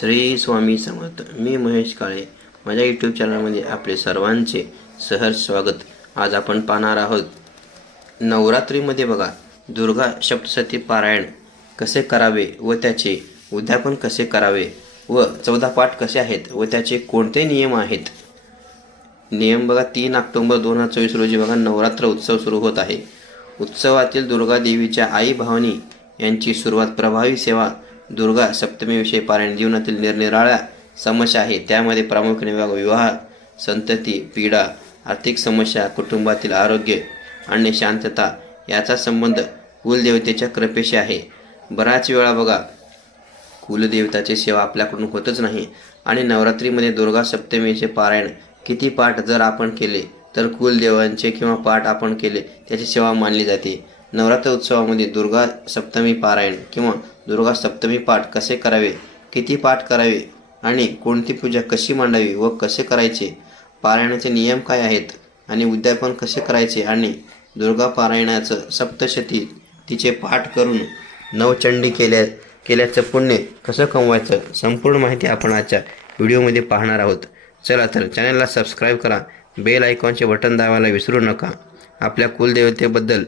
श्री स्वामी समर्थ. मी महेश काळे. माझ्या यूट्यूब चॅनलमध्ये आपले सर्वांचे सहर्ष स्वागत. आज आपण पाहणार आहोत नवरात्रीमध्ये बघा दुर्गा सप्तशती पारायण कसे करावे व त्याचे उद्यापन कसे करावे व 14 पाठ कसे आहेत व त्याचे कोणते नियम आहेत. नियम बघा 3 ऑक्टोबर 2024 रोजी बघा नवरात्र उत्सव सुरू होत आहे. उत्सवातील दुर्गा देवीच्या आई भवानी यांची सुरुवात प्रभावी सेवा दुर्गा सप्तमीविषयी पारायण जीवनातील निरनिराळ्या समस्या आहे. त्यामध्ये प्रामुख्याने विवाह, संतती, पीडा, आर्थिक समस्या, कुटुंबातील आरोग्य आणि शांतता याचा संबंध कुलदेवतेच्या कृपेशी आहे. बराच वेळा बघा कुलदेवताची सेवा आपल्याकडून होतच नाही आणि नवरात्रीमध्ये दुर्गा सप्तमीचे पारायण किती पाठ जर आपण केले तर कुलदेवांचे किंवा पाठ आपण केले त्याची सेवा मानली जाते. नवरात्र उत्सवामध्ये दुर्गा सप्तमी पारायण किंवा दुर्गा सप्तमी पाठ कसे करावे, किती पाठ करावे आणि कोणती पूजा कशी मांडावी व कसे करायचे, पारायणाचे नियम काय आहेत आणि उद्यापन कसे करायचे आणि दुर्गा पारायणाचं सप्तशती तिचे पाठ करून नवचंडी केल्याचं पुण्य कसं कमवायचं संपूर्ण माहिती आपण आजच्या व्हिडिओमध्ये पाहणार आहोत. चला तर चॅनलला सबस्क्राईब करा, बेल आयकॉनचे बटन दाबायला विसरू नका. आपल्या कुलदेवतेबद्दल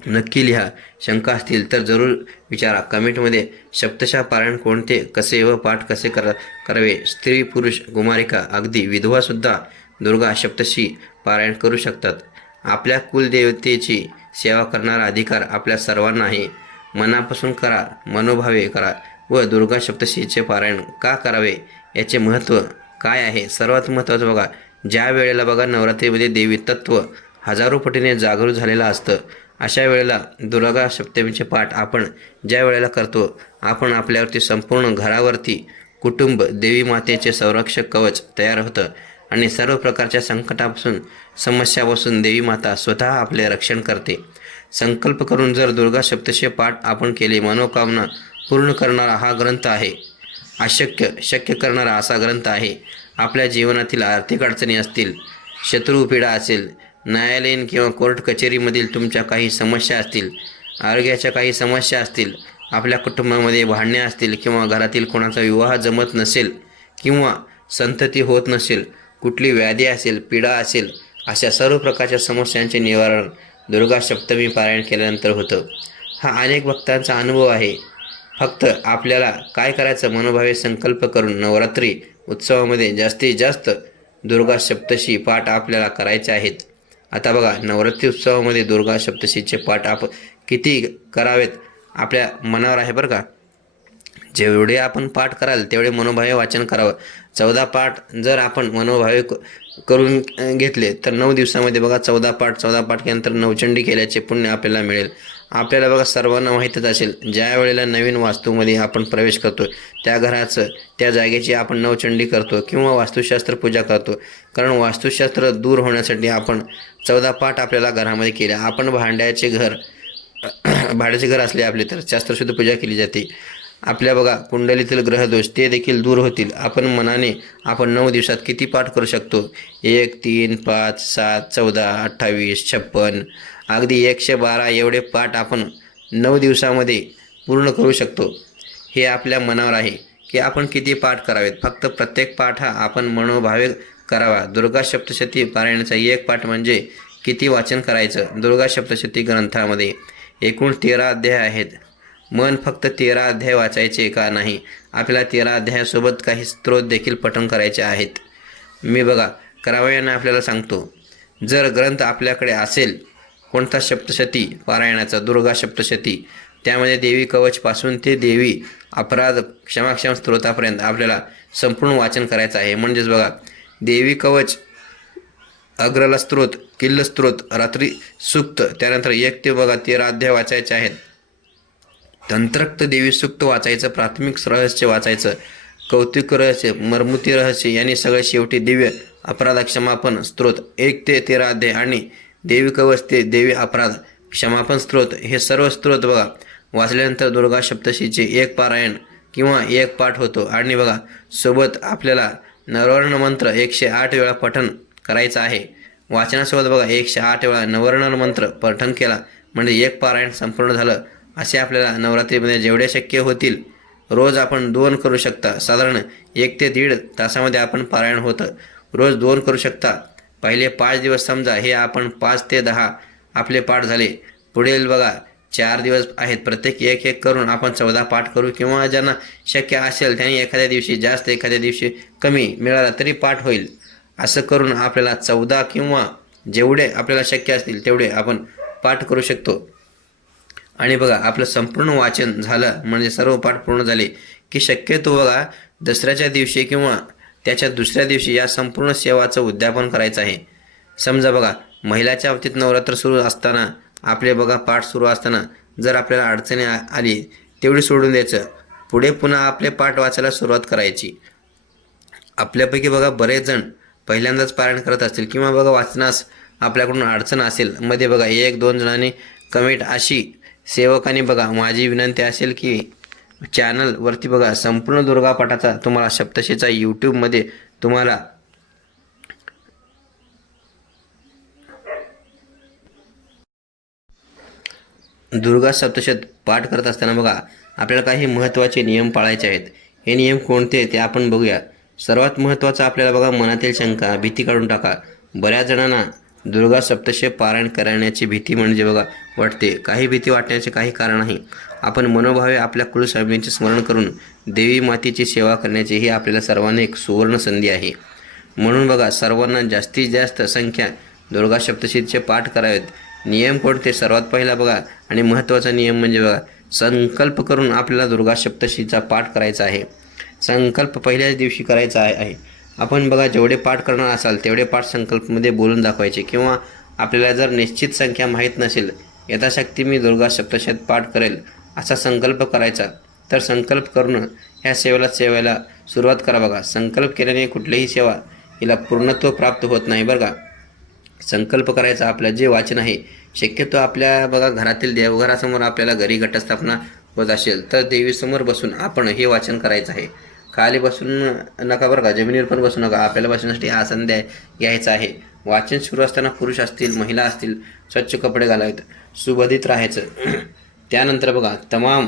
नक्की लिहा. शंका असतील तर जरूर विचारा कमेंटमध्ये. सप्तशा पारायण कोणते, कसे व पाठ कसे करावे. स्त्री, पुरुष, कुमारिका, अगदी विधवासुद्धा दुर्गा सप्तशी पारायण करू शकतात. आपल्या कुलदेवतेची सेवा करणारा अधिकार आपल्या सर्वांना आहे. मनापासून करा, मनोभावे करा व दुर्गा सप्तशीचे पारायण का करावे याचे महत्त्व काय आहे. सर्वात महत्त्वाचं बघा, ज्या वेळेला बघा नवरात्रीमध्ये देवी तत्व हजारो पटीने जागरूक झालेलं असतं अशा वेळेला दुर्गा सप्तमीचे पाठ आपण ज्या वेळेला करतो आपण आपल्यावरती संपूर्ण घरावरती कुटुंब देवी मातेचे संरक्षक कवच तयार होतं आणि सर्व प्रकारच्या संकटापासून समस्यापासून देवी माता स्वतः आपले रक्षण करते. संकल्प करून जर दुर्गा सप्तशी पाठ आपण केले, मनोकामना पूर्ण करणारा हा ग्रंथ आहे. शक्य करणारा असा ग्रंथ आहे. आपल्या जीवनातील आर्थिक अडचणी असतील, शत्रुपीडा असेल, न्यायालयीन किंवा कोर्ट कचेरीमधील तुमच्या काही समस्या असतील, आरोग्याच्या काही समस्या असतील, आपल्या कुटुंबामध्ये भांडणे असतील किंवा घरातील कोणाचा विवाह जमत नसेल किंवा संतती होत नसेल, कुठली व्याधी असेल, पीडा असेल, अशा सर्व प्रकारच्या समस्यांचे निवारण दुर्गा सप्तमी पारायण केल्यानंतर होतं. हा अनेक भक्तांचा अनुभव आहे. फक्त आपल्याला काय करायचं, मनोभावे संकल्प करून नवरात्री उत्सवामध्ये जास्तीत जास्त दुर्गा सप्तशी पाठ आपल्याला करायचे आहेत. आता बघा नवरात्री उत्सवामध्ये दुर्गा सप्तशीचे पाठ आपण किती करावेत आपल्या मनावर आहे बरं का. जेवढे आपण पाठ कराल तेवढे मनोभावे वाचन करावं. 14 पाठ जर आपण मनोभावे करून घेतले तर 9 दिवसामध्ये बघा 14 पाठ केल्यानंतर नवचंडी केल्याचे पुण्य आपल्याला मिळेल. आपल्याला बघा सर्वांना माहीतच असेल, ज्या वेळेला नवीन वास्तूमध्ये आपण प्रवेश करतो त्या घराचं त्या जागेची आपण नवचंडी करतो किंवा वास्तुशास्त्र पूजा करतो. कारण वास्तुशास्त्र दूर होण्यासाठी आपण 14 पाठ आपल्याला घरामध्ये केले. आपण भाड्याचे घर असले आपले तर शास्त्रशुद्ध पूजा केली जाते. आपल्या बघा कुंडलीतील ग्रहदोष ते देखील दूर होतील. आपण मनाने आपण 9 दिवसात किती पाठ करू शकतो, 1, 3, 5, 7, 14, 28, 56 अगदी 112 एवढे पाठ आपण 9 दिवसामध्ये पूर्ण करू शकतो. हे आपल्या मनावर आहे की आपण किती पाठ करावेत. फक्त प्रत्येक पाठ हा आपण मनोभावे करावा. दुर्गा सप्तशती पारायणाचा एक पाठ म्हणजे किती वाचन करायचं. दुर्गा सप्तशती ग्रंथामध्ये एकूण 13 अध्याय आहेत. मन फक्त 13 अध्याय वाचायचे का नाही, आपल्याला 13 अध्यायासोबत काही स्तोत्र देखील पठण करायचे आहेत. मी बघा करावयाने आपल्याला सांगतो. जर ग्रंथ आपल्याकडे असेल कोणता सप्तशती पारायणाचा दुर्गा सप्तशती, त्यामध्ये देवी कवचपासून ते देवी अपराध क्षमाक्षम स्तोत्रापर्यंत आपल्याला संपूर्ण वाचन करायचं आहे. म्हणजेच बघा देवी कवच, अग्रला स्तोत्र, किल्ल स्तोत्र, रात्री सूक्त, त्यानंतर 1 ते बघा 13 अध्याय वाचायचे आहेत. तंत्रक्त देवी सूक्त वाचायचं, प्राथमिक रहस्य वाचायचं, कौतिक रहस्य, मर्मुती रहस्य यांनी सगळं शेवटी दिव्य अपराध क्षमापन स्तोत्र 1 ते 13 अध्याय आणि देवी कवच ते देवी अपराध क्षमापन स्तोत्र हे सर्व स्तोत्र बघा वाचल्यानंतर दुर्गा सप्तशीचे एक पारायण किंवा एक पाठ होतो. आणि बघा सोबत आपल्याला नवर्ण मंत्र 108 वेळा पठण करायचं आहे. वाचनासोबत बघा 108 वेळा नवर्ण मंत्र पठण केला म्हणजे एक पारायण संपूर्ण झालं. असे आपल्याला नवरात्रीमध्ये जेवढे शक्य होतील रोज आपण 2 करू शकता. साधारण 1 ते 1.5 तासामध्ये आपण पारायण होतं. रोज 2 करू शकता. पहिले 5 दिवस समजा हे आपण 5 ते 10 आपले पाठ झाले. पुढील बघा 4 दिवस आहेत, प्रत्येक एक करून आपण 14 पाठ करू, किंवा ज्यांना शक्य असेल त्यांनी एखाद्या दिवशी जास्त एखाद्या दिवशी कमी मिळाला तरी पाठ होईल. असं करून आपल्याला 14 किंवा जेवढे आपल्याला शक्य असतील तेवढे आपण पाठ करू शकतो. आणि बघा आपलं संपूर्ण वाचन झालं म्हणजे सर्व पाठ पूर्ण झाले की शक्यतो बघा दसऱ्याच्या दिवशी किंवा त्याच्या दुसऱ्या दिवशी या संपूर्ण सेवाचं उद्यापन करायचं आहे. समजा बघा महिलाच्या बाबतीत नवरात्र सुरू असताना आपले बघा पाठ सुरू असताना जर आपल्याला अडचणी आली तेवढी सोडून द्यायचं. पुढे पुन्हा आपले पाठ वाचायला सुरुवात करायची. आपल्यापैकी बघा बरेच जण पहिल्यांदाच पारायण करत असतील किंवा बघा वाचनास आपल्याकडून अडचण असेल. मध्ये बघा 1-2 जणांनी कमेंट अशी सेवकांनी बघा माझी विनंती असेल की चॅनलवरती बघा संपूर्ण दुर्गा पाठाचा तुम्हाला सप्तशतीचा यूट्यूबमध्ये तुम्हाला दुर्गा सप्तशत पाठ करत असताना बघा आपल्याला काही महत्त्वाचे नियम पाळायचे आहेत. हे नियम कोणते ते आपण बघूया. सर्वात महत्त्वाचं आपल्याला बघा मनातील शंका भीती काढून टाका. बऱ्याच जणांना दुर्गा सप्तशती पारायण करण्याची भीती म्हणजे बघा वाटते. काही भीती वाटण्याचे काही कारण नाही. आपण मनोभावे आपल्या कुलस्वामींचे स्मरण करून देवी मातेची सेवा करण्याची ही आपल्याला सर्वांना एक सुवर्ण संधी आहे. म्हणून बघा सर्वांना जास्तीत जास्त संख्या दुर्गा सप्तशतीचे पाठ करावेत. नियम कोणते? सर्वात पहिला बघा आणि महत्त्वाचा नियम म्हणजे बघा संकल्प करून आपल्याला दुर्गा सप्तशतीचा पाठ करायचा आहे. संकल्प पहिल्याच दिवशी करायचा आहे. आपण बघा जेवढे पाठ करणार असाल तेवढे पाठ संकल्पमध्ये बोलून दाखवायचे, किंवा आपल्याला जर निश्चित संख्या माहीत नसेल यथाशक्ती मी दुर्गा सप्तशती पाठ करेल असा संकल्प करायचा. तर संकल्प करून ह्या सेवेला सुरुवात करा. बघा संकल्प केल्याने कुठलीही सेवा हिला पूर्णत्व प्राप्त होत नाही बरं का. संकल्प करायचा. आपलं जे वाचन आहे शक्यतो आपल्या बघा घरातील देवघरासमोर आपल्याला घरी घटस्थापना होत असेल तर देवीसमोर बसून आपण हे वाचन करायचं आहे. खाली बसून नका बरं का, जमिनीवर पण बसू नका. आपल्याला बसण्यासाठी आसन घ्यायचं आहे. वाचन सुरू असताना पुरुष असतील महिला असतील स्वच्छ कपडे घालावेत, सुबोधित राहायचं. त्यानंतर बघा तमाम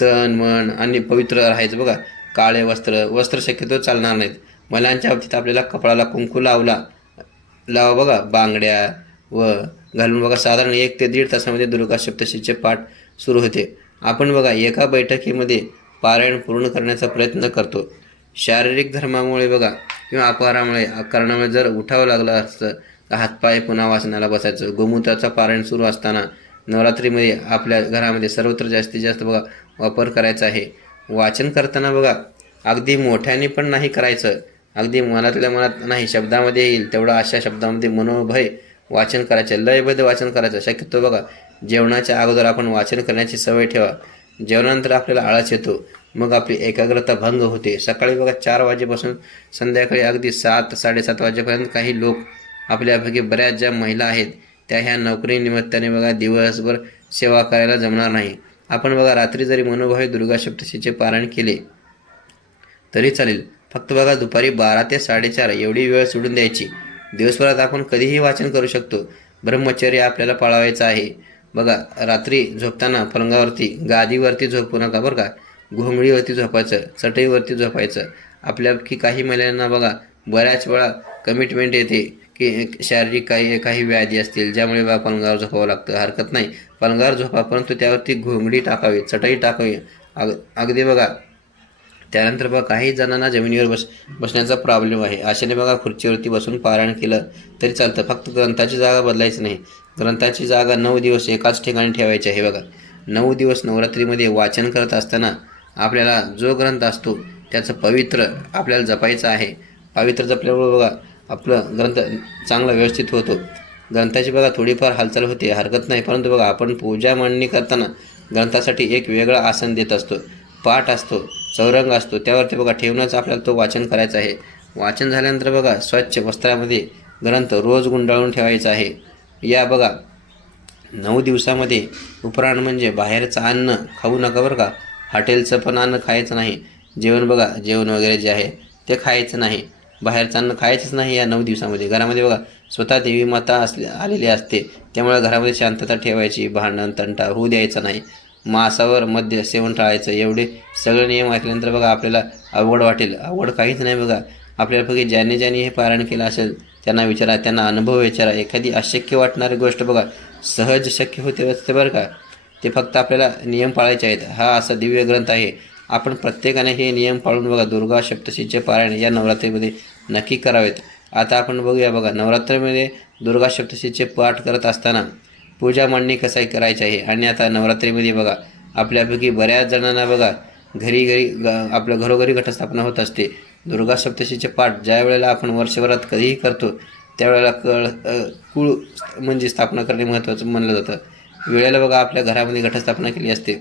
तन मन आणि पवित्र राहायचं. बघा काळे वस्त्र शक्यतो चालणार नाहीत. महिलांच्या बाबतीत आपल्याला कपाळाला कुंकू लावा बघा, बांगड्या व घालून बघा साधारण 1 ते 1.5 तासामध्ये दुर्गा सप्तशतीचे पाठ सुरू होते. आपण बघा एका बैठकीमध्ये पारायण पूर्ण करण्याचा प्रयत्न करतो. शारीरिक धर्मामुळे बघा किंवा कारणामुळे जर उठावं लागलं असतं तर हातपाय पुन्हा वाचनाला बसायचं. गोमूत्राचा पारायण सुरू असताना नवरात्रीमध्ये आपल्या घरामध्ये सर्वत्र जास्तीत जास्त बघा वापर करायचा आहे. वाचन करताना बघा अगदी मोठ्याने पण नाही करायचं, अगदी मनातल्या मनात नाही, शब्दामध्ये येईल तेवढं अशा शब्दामध्ये मनोभय वाचन करायचं, लयबद्ध वाचन करायचं. शक्यतो बघा जेवणाच्या अगोदर आपण वाचन करण्याची सवय ठेवा. जेवणानंतर आपल्याला आळस येतो, मग आपली एकाग्रता भंग होते. सकाळी बघा 4 वाजेपासून संध्याकाळी अगदी 7-7:30 वाजेपर्यंत काही लोक आपल्यापैकी बऱ्याच ज्या महिला आहेत त्या ह्या नोकरी निमित्ताने बघा दिवसभर सेवा करायला जमणार नाही. आपण बघा रात्री जरी मनोभावे दुर्गा सप्तशतीचे पारायण केले तरी चालेल. फक्त बघा दुपारी 12 ते 4:30 एवढी वेळ सोडून द्यायची. दिवसभरात आपण कधीही वाचन करू शकतो. ब्रह्मचर्य आपल्याला पाळावायचं आहे. बघा रात्री झोपताना पलंगावरती गादीवरती झोपू नका बरं का. घोंगडीवरती झोपायचं, चटईवरती झोपायचं. आपल्यापैकी काही महिलांना बघा बऱ्याच वेळा कमिटमेंट येते की शारीरिक काही व्याधी असतील ज्यामुळे बघा पलंगावर झोपावं लागतं. हरकत नाही, पलंगावर झोपा, परंतु त्यावरती घोंगडी टाकावी, चटई टाकावी. अगदी बघा त्यानंतर बघा काही जणांना जमिनीवर बसण्याचा प्रॉब्लेम आहे. अशाने बघा खुर्चीवरती बसून पारायण केलं तरी चालतं. फक्त ग्रंथाची जागा बदलायची नाही. ग्रंथाची जागा 9 दिवस एकाच ठिकाणी ठेवायची आहे. बघा 9 दिवस नवरात्रीमध्ये वाचन करत असताना आपल्याला जो ग्रंथ असतो त्याचं पवित्र आपल्याला जपायचं आहे. पवित्र जपल्यामुळे बघा आपलं ग्रंथ चांगला व्यवस्थित होतो. ग्रंथाची बघा थोडीफार हालचाल होते, हरकत नाही, परंतु बघा आपण पूजा मांडणी करताना ग्रंथासाठी एक वेगळं आसन देत असतो. पाठ असतो, चौरंग असतो, त्यावरती बघा ठेवूनच आपल्याला तो वाचन करायचा आहे. वाचन झाल्यानंतर बघा स्वच्छ वस्त्रामध्ये ग्रंथ रोज गुंडाळून ठेवायचा आहे. या बघा 9 दिवसामध्ये उपराण म्हणजे बाहेरचं अन्न खाऊ नका बरं का. हॉटेलचं पण अन्न खायचं नाही. जेवण वगैरे जे आहे ते खायचं नाही. बाहेरचं अन्न खायचंच नाही या 9 दिवसामध्ये. घरामध्ये बघा स्वतः देवी माता आलेली असते, त्यामुळे घरामध्ये शांतता ठेवायची. भांडण तंटा होऊ द्यायचा नाही. मांसावर मद्य सेवन टाळायचं. एवढे सगळे नियम ऐकल्यानंतर बघा आपल्याला अवघड वाटेल. अवघड काहीच नाही बघा. आपल्याला फक्त ज्याने ज्याने हे पारायण केलं असेल त्यांना विचारा, त्यांना अनुभव विचारा. एखादी अशक्य वाटणारी गोष्ट बघा सहज शक्य होते असते बरं का. ते फक्त आपल्याला नियम पाळायचे आहेत. हा असा दिव्य ग्रंथ आहे. आपण प्रत्येकाने हे नियम पाळून बघा दुर्गा सप्तशतीचे पारायण या नवरात्रीमध्ये नक्की करावेत. आता आपण बघूया बघा नवरात्रीमध्ये दुर्गा सप्तशतीचे पाठ करत असताना पूजा मांडणी कसा करायची आहे. आणि आता नवरात्रीमध्ये बघा आपल्यापैकी बऱ्याच जणांना बघा आपल्या घरोघरी घटस्थापना होत असते. दुर्गा सप्तशतीचे पाठ ज्या वेळेला आपण वर्षभरात कधीही करतो त्यावेळेला कुळ म्हणजे स्थापना करणे महत्त्वाचं मानलं जातं. वेळेला बघा आपल्या घरामध्ये घटस्थापना केली असते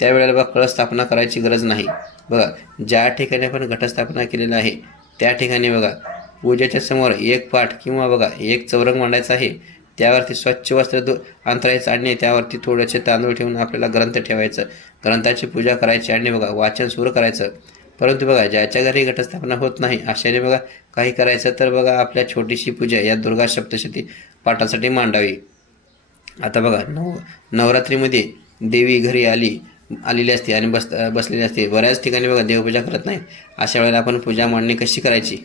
त्यावेळेला बघा कळस स्थापना करायची गरज नाही. बघा ज्या ठिकाणी आपण घटस्थापना केलेलं आहे त्या ठिकाणी बघा पूजेच्या समोर एक पाठ किंवा बघा एक चौरंग मांडायचा आहे. त्यावरती स्वच्छ वस्त्र अंतरायचं आणि त्यावरती थोडेसे तांदूळ ठेवून आपल्याला ग्रंथ ठेवायचं. ग्रंथाची पूजा करायची आणि बघा वाचन सुरू करायचं. परंतु बघा ज्याच्या घरी घटस्थापना होत नाही अशाने बघा काही करायचं तर बघा आपल्या छोटीशी पूजा या दुर्गा सप्तशती पाठासाठी मांडावी. आता बघा नवरात्रीमध्ये देवी घरी आलेली असते आणि बसलेली असते. बऱ्याच ठिकाणी बघा देवपूजा करत नाही. अशा वेळेला आपण पूजा मांडणी कशी करायची.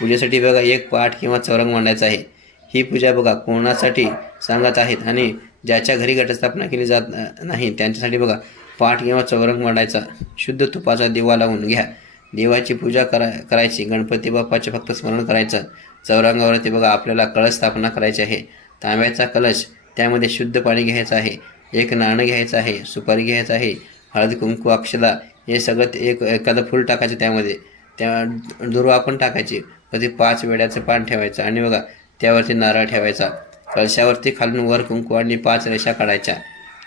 पूजेसाठी बघा एक पाठ किंवा चौरंग मांडायचा आहे. ही पूजा बघा कोणासाठी सांगत आहेत आणि ज्याच्या घरी घटस्थापना केली जात नाही त्यांच्यासाठी बघा पाठ किंवा चौरंग मांडायचा. शुद्ध तुपाचा दिवा लावून घ्या. देवाची पूजा करायची. गणपती बाप्पाचे फक्त स्मरण करायचं. चौरंगावरती बघा आपल्याला कळश स्थापना करायची आहे. तांब्याचा कलश त्यामध्ये शुद्ध पाणी घ्यायचं आहे. एक नाणं घ्यायचं आहे. सुपारी घ्यायचं आहे. हळद कुंकू अक्षदा हे सगळं एखादं फूल टाकायचं त्यामध्ये. त्या दुर्वा पण टाकायची. कधी 5 वेड्याचं पान ठेवायचं आणि बघा त्यावरती नारळ ठेवायचा. कलशावरती खालून वर कुंकू आणि 5 रेषा काढायच्या.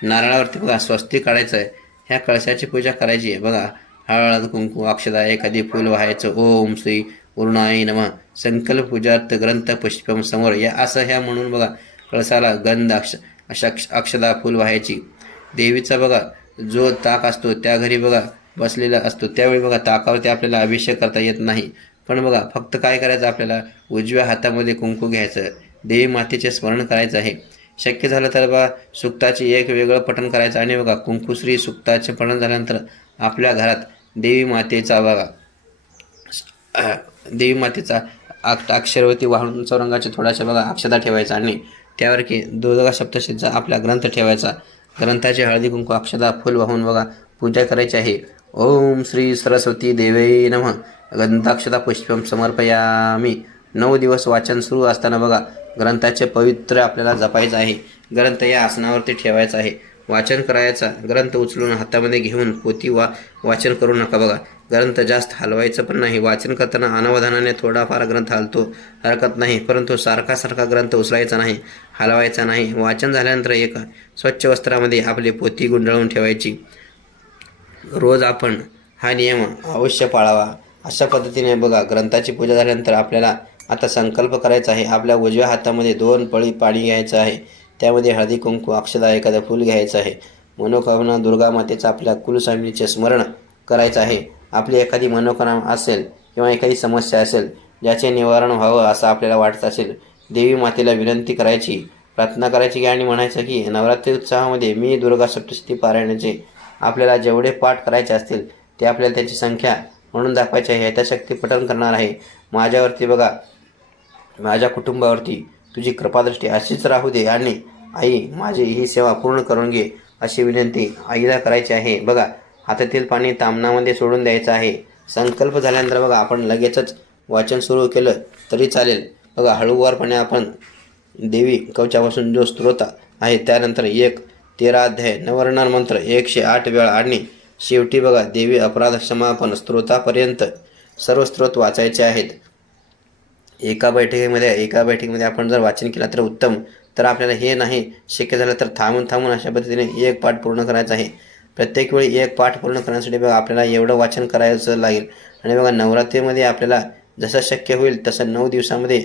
नारळावरती बघा स्वस्तिक काढायचं आहे. ह्या कळशाची पूजा करायची आहे. बघा हळद कुंकू अक्षदा एखादी फूल व्हायचं. ओम श्री पूर्णाय नमः संकल्प पूजार्थ ग्रंथ पुष्पम समोर या असं ह्या म्हणून बघा कळसाला गंध अक्षदा फूल व्हायची. देवीचा बघा जो ताक असतो त्या घरी बघा बसलेला असतो त्यावेळी बघा ताकावरती आपल्याला अभिषेक करता येत नाही. पण बघा फक्त काय करायचं आपल्याला उजव्या हातामध्ये कुंकू घ्यायचं. देवी मातेचे स्मरण करायचं आहे. शक्य झालं तर बघा सुक्ताचे एक वेगळं पठण करायचं आणि बघा कुंकुश्री सुक्ताचे पठण झाल्यानंतर आपल्या घरात देवी मातेचा अक्षरवती वाहून चौरंगाच्या थोड्याशा बघा अक्षदा ठेवायचा आणि त्यावर की दुर्गा सप्तशतीचा आपला ग्रंथ ठेवायचा. ग्रंथाचे हळदी कुंकू अक्षदा फुल वाहून बघा पूजा करायची आहे. ओम श्री सरस्वती देवे नमः गंधाक्षदा पुष्पम समर्पयामी. 9 दिवस वाचन सुरू असताना बघा ग्रंथाचे पवित्र आपल्याला जपायचं आहे. ग्रंथ या आसनावरती ठेवायचा आहे. वाचन करायचा. ग्रंथ उचलून हातामध्ये घेऊन पोथी वाचन करू नका बघा. ग्रंथ जास्त हलवायचं पण नाही. वाचन करताना अनावधानाने थोडाफार ग्रंथ हलतो हरकत नाही, परंतु सारखा ग्रंथ उचलायचा नाही, हलवायचा नाही. वाचन झाल्यानंतर एका स्वच्छ वस्त्रामध्ये आपली पोथी गुंडाळून ठेवायची. रोज आपण हा नियम अवश्य पाळावा. अशा पद्धतीने बघा ग्रंथाची पूजा झाल्यानंतर आपल्याला आता संकल्प करायचा आहे. आपल्या उजव्या हातामध्ये 2 पळी पाणी घ्यायचं आहे. त्यामध्ये हळदी कुंकू अक्षदा एखादं फूल घ्यायचं आहे. मनोकामना दुर्गा मातेचं आपल्या कुलस्वामिनीचे स्मरण करायचं आहे. आपली एखादी मनोकामना असेल किंवा एखादी समस्या असेल ज्याचे निवारण व्हावं असं आपल्याला वाटत असेल देवी मातेला विनंती करायची, प्रार्थना करायची आणि म्हणायचं की नवरात्री उत्सवामध्ये मी दुर्गा सप्तशती पारायणाचे आपल्याला जेवढे पाठ करायचे असतील ते आपल्याला त्याची संख्या म्हणून दाखवायची आहे. यथाशक्ती पठण करणार आहे. माझ्यावरती बघा माझ्या कुटुंबावरती तुझी कृपादृष्टी अशीच राहू दे आणि आई माझी ही सेवा पूर्ण करून घे अशी विनंती आईला करायची आहे. बघा हातातील पाणी तामणामध्ये सोडून द्यायचं आहे. संकल्प झाल्यानंतर बघा आपण लगेचच वाचन सुरू केलं तरी चालेल. बघा हळूवारपणे आपण देवी कवचापासून जो स्तोत्र आहे त्यानंतर 13 अध्याय नवरणार मंत्र 108 वेळा आणि शेवटी बघा देवी अपराध क्षमापण स्तोत्रापर्यंत सर्व स्तोत्र वाचायचे आहेत. एका बैठकीमध्ये आपण जर वाचन केलं तर उत्तम. तर आपल्याला हे नाही शक्य झालं तर थांबून अशा पद्धतीने एक पाठ पूर्ण करायचा आहे. प्रत्येक वेळी एक पाठ पूर्ण करण्यासाठी बघा आपल्याला एवढं वाचन करायचं लागेल. आणि बघा नवरात्रीमध्ये आपल्याला जसं शक्य होईल तसं 9 दिवसामध्ये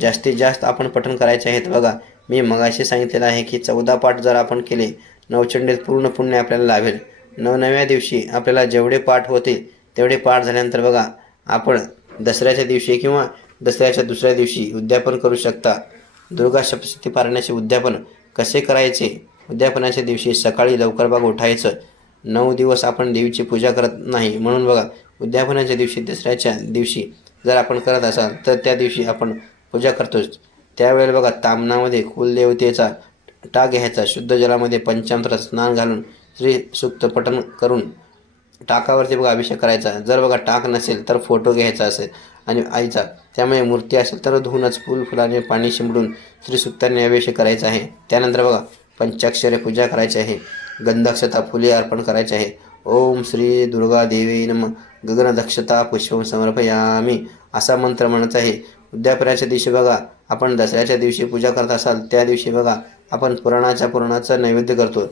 जास्तीत जास्त आपण पठण करायचे आहेत. बघा मी मगाशी सांगितलेलं आहे की 14 पाठ जर आपण केले नवचंडीत पूर्ण पुण्य आपल्याला लाभेल. 9व्या दिवशी आपल्याला जेवढे पाठ होतील तेवढे पाठ झाल्यानंतर बघा आपण दसऱ्याच्या दिवशी किंवा दसऱ्याच्या दुसऱ्या दिवशी उद्यापन करू शकता. दुर्गा सप्तशती पारायणाचे उद्यापन कसे करायचे उद्यापनाच्या दिवशी सकाळी लवकर बघा उठायचं. 9 दिवस आपण देवीची पूजा करत नाही, म्हणून बघा उद्यापनाच्या दिवशी दसऱ्याच्या दिवशी जर आपण करत असाल तर त्या दिवशी आपण पूजा करतोच. त्यावेळेला बघा तामनामध्ये कुलदेवतेचा टाक घ्यायचा, शुद्ध जलामध्ये पंचामृत स्नान घालून श्री सूक्त पठण करून टाकावरती बघा अभिषेक करायचा. जर बघा टाक नसेल तर फोटो घ्यायचा असेल आणि आईचा, त्यामुळे मूर्ती असेल तर धुवूनच फुलाने पाणी शिंपडून श्रीसूक्ताने अभिषेक करायचा आहे. त्यानंतर बघा पंचाक्षरे पूजा करायची आहे. गंधाक्षता फुले अर्पण करायचे आहे. ओम श्री दुर्गा देवी नमः गगनदक्षता पुष्पम समर्पयामी असा मंत्र म्हणायचा आहे. उद्यापनाच्या दिवशी बघा आपण दसऱ्याच्या दिवशी पूजा करत असाल त्या दिवशी बघा आपण पुरणाचं नैवेद्य करतो,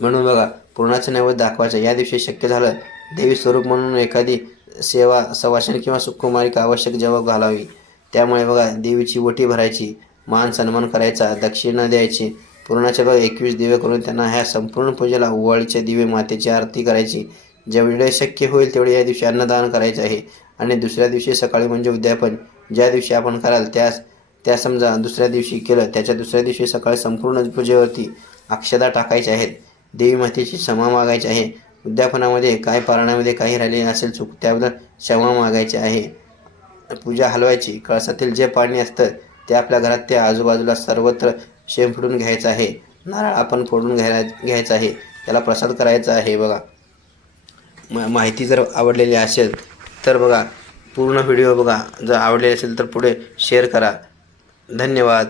म्हणून बघा पुरणाचं नैवेद्य दाखवायचं. या दिवशी शक्य झालं देवी स्वरूप म्हणून एखादी सेवा सवासण किंवा सुकुमारिका आवश्यक जेव्हा घालावी. त्यामुळे बघा देवीची ओटी भरायची, मान सन्मान करायचा, दक्षिणा द्यायची. पुरणाचे बघा 21 दिवे करून त्यांना ह्या संपूर्ण पूजेला ओवाळीचे दिवे मातेची आरती करायची. जेवढे शक्य होईल तेवढे या दिवशी अन्नदान करायचे आहे. आणि दुसऱ्या दिवशी सकाळी म्हणजे उद्यापन ज्या दिवशी आपण कराल त्या समजा दुसऱ्या दिवशी केलं, त्याच्या दुसऱ्या दिवशी सकाळी संपूर्ण पूजेवरती अक्षता टाकायच्या आहेत. देवी मातेची क्षमा मागायची आहे. उद्यापनामध्ये काय पारण्यामध्ये काही राहिले असेल चूक त्याबद्दल क्षमा मागायची आहे. पूजा हलवायची. कळसातील जे पाणी असतं ते आपल्या घरात ते आजूबाजूला सर्वत्र शेंफडून घ्यायचं आहे. नारळ आपण फोडून घ्यायचा आहे. त्याला प्रसाद करायचा आहे. बघा माहिती जर आवडलेली असेल तर बघा पूर्ण व्हिडिओ बघा. जर आवडलेली असेल तर पुढे शेअर करा. धन्यवाद.